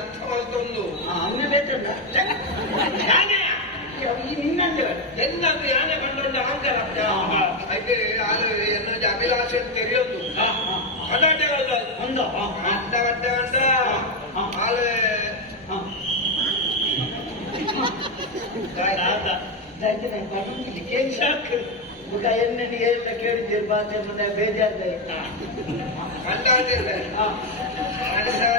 அர்த்தமாகத்தோந்து என்னது யானை கண்டு அது அது என்ன அபிலாஷன் தெரியும் கேட்டு பார்த்து பேஜா கண்டாட்டு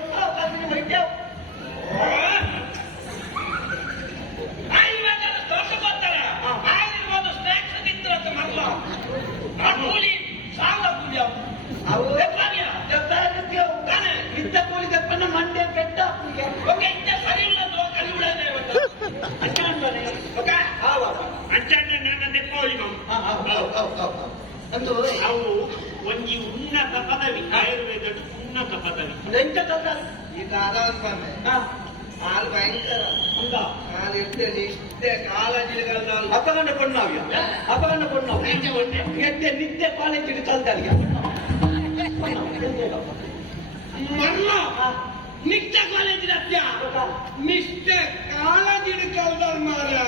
ఉన్నత పదవి ఆయుర్వేదం ఉన్నత పదవి ఎంత పదవి నిత్య కాలేజీ నిత్య కాలేజీ నిత్య కాలేజీ చల్దారు మారా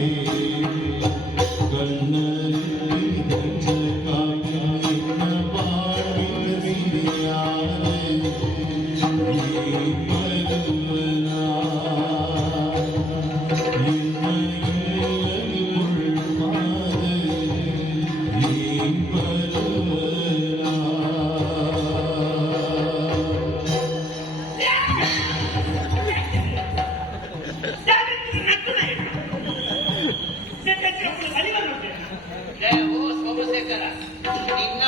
Yeah. ನಿನ್ನ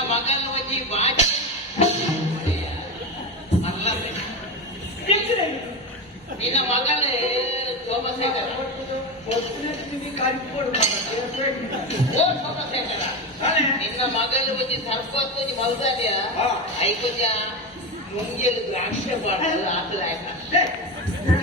ನಿನ್ನ ನಿನ್ನ ಬಾಜಿ ಮಗನ್ಯಾ ಮುಂದ್ರ